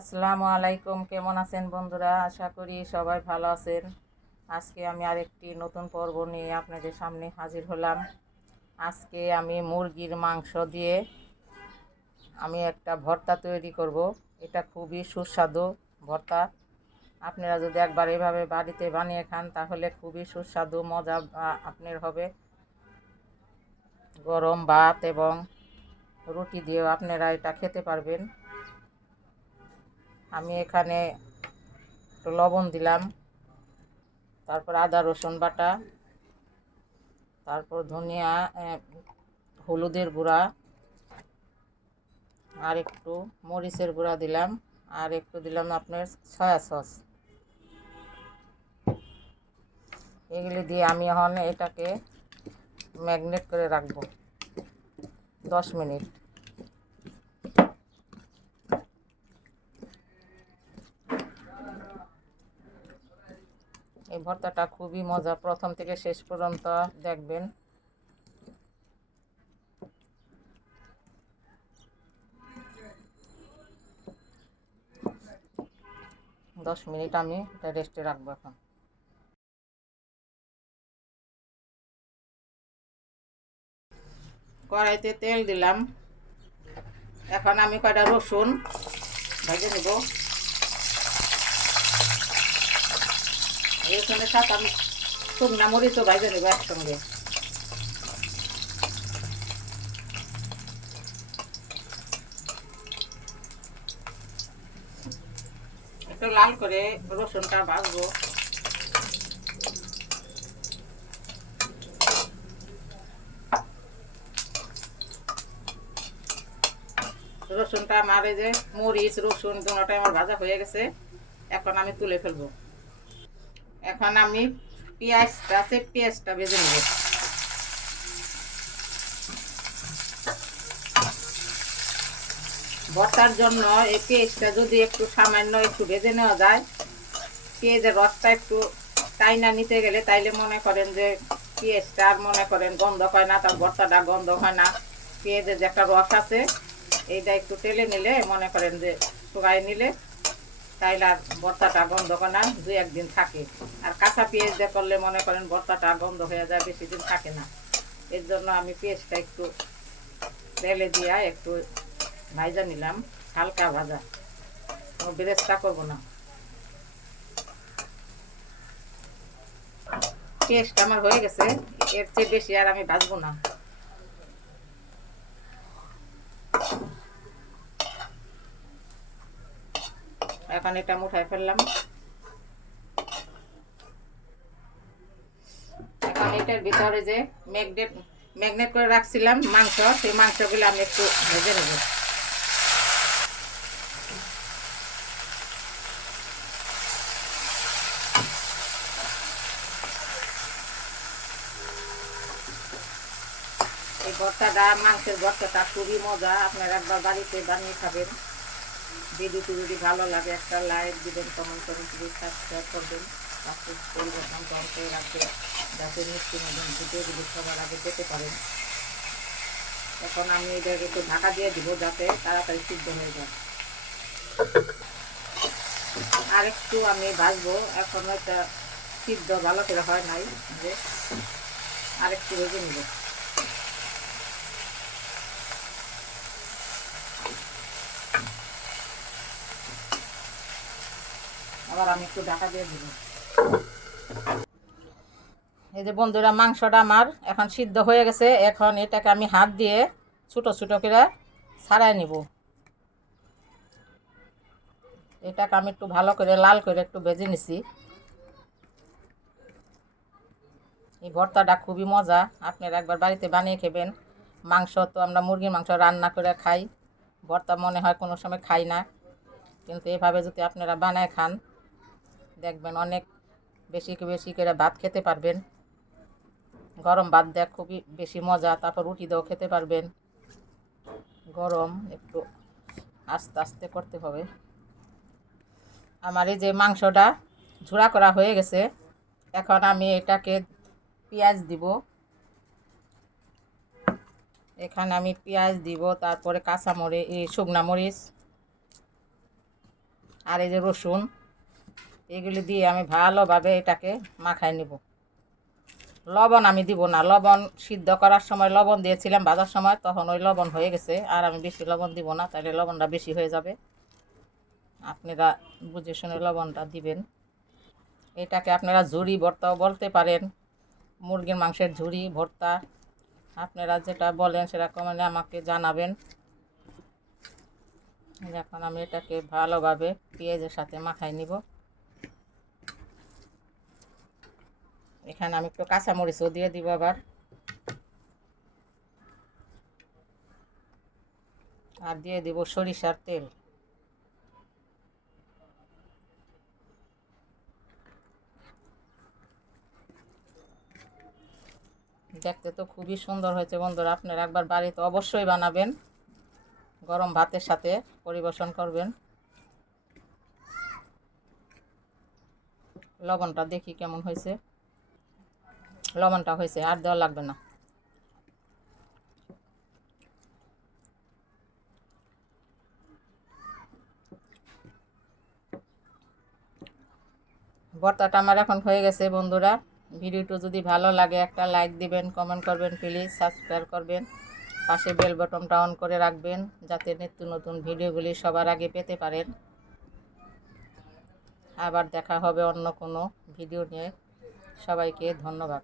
আসসালামু আলাইকুম, কেমন আছেন বন্ধুরা? আশা করি সবাই ভালো আছেন। আজকে আমি আরেকটি নতুন পর্ব নিয়ে আপনাদের সামনে হাজির হলাম। আজকে আমি মুরগির মাংস দিয়ে আমি একটা ভর্তা তৈরি করব। এটা খুবই সুস্বাদু ভর্তা। আপনারা যদি একবার এভাবে বাড়িতে বানিয়ে খান, তাহলে খুবই সুস্বাদু, মজা আপনার হবে। গরম ভাত এবং রুটি দিয়েও আপনারা এটা খেতে পারবেন। আমি এখানে একটু লবণ দিলাম, তারপর আদা, রসুন বাটা, তারপর ধনিয়া হলুদের গুঁড়া, আর একটু মরিচের গুঁড়া দিলাম, আর একটু দিলাম আপনার সয়া সস। এগুলি দিয়ে আমি এখন এটাকে ম্যাগনেট করে রাখব, দশ মিনিট এই ভর্তাটা খুবই মজা প্রথম থেকে শেষ পর্যন্ত দেখবেন। দশ মিনিট আমি এটা রেস্টে রাখব এখন। কড়াইতে তেল দিলাম। এখন আমি কয়টা রসুন ভেজে নেব। রসুনের সাথে আমি শুকনা মরিচও ভেজে নেব একসঙ্গে। একটু লাল করে রসুনটা ভাজবো। রসুনটা এই যে মরিচ, রসুন দুটোটাই আমার ভাজা হয়ে গেছে। এখন আমি তুলে ফেলব। এখন আমি পেঁয়াজটা আছে পেঁয়াজটা ভেজে নেব। ভর্তার জন্য এই পেঁয়াজটা যদি একটু সামান্য একটু ভেজে নেওয়া যায়, পেঁয়াজের রসটা একটু টাইনা নিতে গেলে তাইলে মনে করেন যে পেঁয়াজটা আর মনে করেন গন্ধ হয় না, তার ভর্তাটা গন্ধ হয় না। পেঁয়াজের যে একটা রস আছে, এইটা একটু টেলে নিলে মনে করেন যে শুকায় নিলে তাইলে আর ভর্তাটা গন্ধ হয় না, দুই একদিন থাকে। আর কাঁচা পেঁয়াজ দিয়ে করলে মনে করেন ভর্তাটা গন্ধ হয়ে যায় বেশি দিন থাকে না। এর জন্য আমি পেঁয়াজটা একটু তেলে দিয়া একটু ভাজা নিলাম, হালকা ভাজা। কোনো বেরেস্তা করব না। পেস্টটা আমার হয়ে গেছে, এর চেয়ে বেশি আর আমি ভাজবো না। এখন এটা মুঠায় ফেললাম। এখন এটার ভিতরে যে ম্যাগনেট ম্যাগনেট করে রাখছিলাম মাংস, সেই মাংসগুলো আমি একটু ভেজে নেব। এই ভর্তাটা, মাংসের ভর্তাটা খুবই মজা। আপনারা একবার বাড়িতে বানিয়ে খাবেন। ভিডিওটি যদি ভালো লাগে, একটা লাইক দিবেন কমেন্ট করুন প্লিজ সাবস্ক্রাইব করবেন। পাশে পরিবর্তন করতে রাখবেন যাতে নিত্য নতুন ভিডিওগুলি সবার আগে পেতে পারেন। এখন আমি এটাকে একটু ঢাকা দিয়ে দিব, যাতে তাড়াতাড়ি সিদ্ধ হয়ে যায়। আর একটু আমি ভাজবো, এখন একটা সিদ্ধ ভালো করে হয় নাই, যে আরেকটু ভেজে নিব আবার এই যে বন্ধুরা, মাংসটা আমার এখন সিদ্ধ হয়ে গেছে। এখন এটাকে আমি হাত দিয়ে ছোটো ছোটো করে ছাড়াই নিব। এটাকে আমি একটু ভালো করে লাল করে একটু ভেজে নিছি। এই ভর্তাটা খুবই মজা। আপনারা একবার বাড়িতে বানিয়ে খেবেন। মাংস তো আমরা মুরগির মাংস রান্না করে খাই। ভর্তা মনে হয় কোনো সময় খাই না। কিন্তু এভাবে যদি আপনারা বানায় খান দেখবেন অনেক বেশি বেশি করে ভাত খেতে পারবেন। গরম ভাত দেখ খুবই বেশি মজা, তারপর রুটি দিয়েও খেতে পারবেন। গরম একটু আস্তে আস্তে করতে হবে। আমার এই যে মাংসটা ঝুড়া করা হয়ে গেছে, এখন আমি এটাকে পেঁয়াজ দিব। এখানে আমি পেঁয়াজ দিব, তারপরে কাঁচামরিচ, এই শুকনা মরিচ, আর এই যে রসুন। এগুলি দিয়ে আমি ভালোভাবে এটাকে মাখায় নিব। লবণ আমি দিব না। লবণ সিদ্ধ করার সময় লবণ দিয়েছিলাম ভাজার সময়, তখন ওই লবণ হয়ে গেছে। আর আমি বেশি লবণ দিব না তাহলে লবণটা বেশি হয়ে যাবে। আপনারা বুঝে শুনে লবণটা দিবেন। এটাকে আপনারা ঝুড়ি ভর্তাও বলতে পারেন। মুরগির মাংসের ঝুড়ি ভর্তা। আপনারা যেটা বলেন সেটা কমেন্টে আমাকে জানাবেন। এখন আমি এটাকে ভালোভাবে পেঁয়াজের সাথে মাখাই নিব। এখানে আমি একটু কাঁচামরিচও দিয়ে দিব আবার। আর দিয়ে দিব সরিষার তেল। দেখতে তো খুবই সুন্দর হয়েছে বন্ধুরা, আপনারা একবার বাড়িতে অবশ্যই বানাবেন। গরম ভাতের সাথে পরিবেশন করবেন। লবণটা দেখি কেমন হয়েছে। লবণটা হয়েছে, আর দেওয়া লাগবে না। ভর্তাটা আমার এখন হয়ে গেছে বন্ধুরা। ভিডিওটি যদি ভালো লাগে, একটা লাইক দিবেন, কমেন্ট করবেন, প্লিজ সাবস্ক্রাইব করবেন। পাশে বেল বটনটা অন করে রাখবেন, যাতে নিত্য নতুন ভিডিওগুলি সবার আগে পেতে পারেন। আবার দেখা হবে অন্য কোনো ভিডিও নিয়ে। সবাইকে ধন্যবাদ।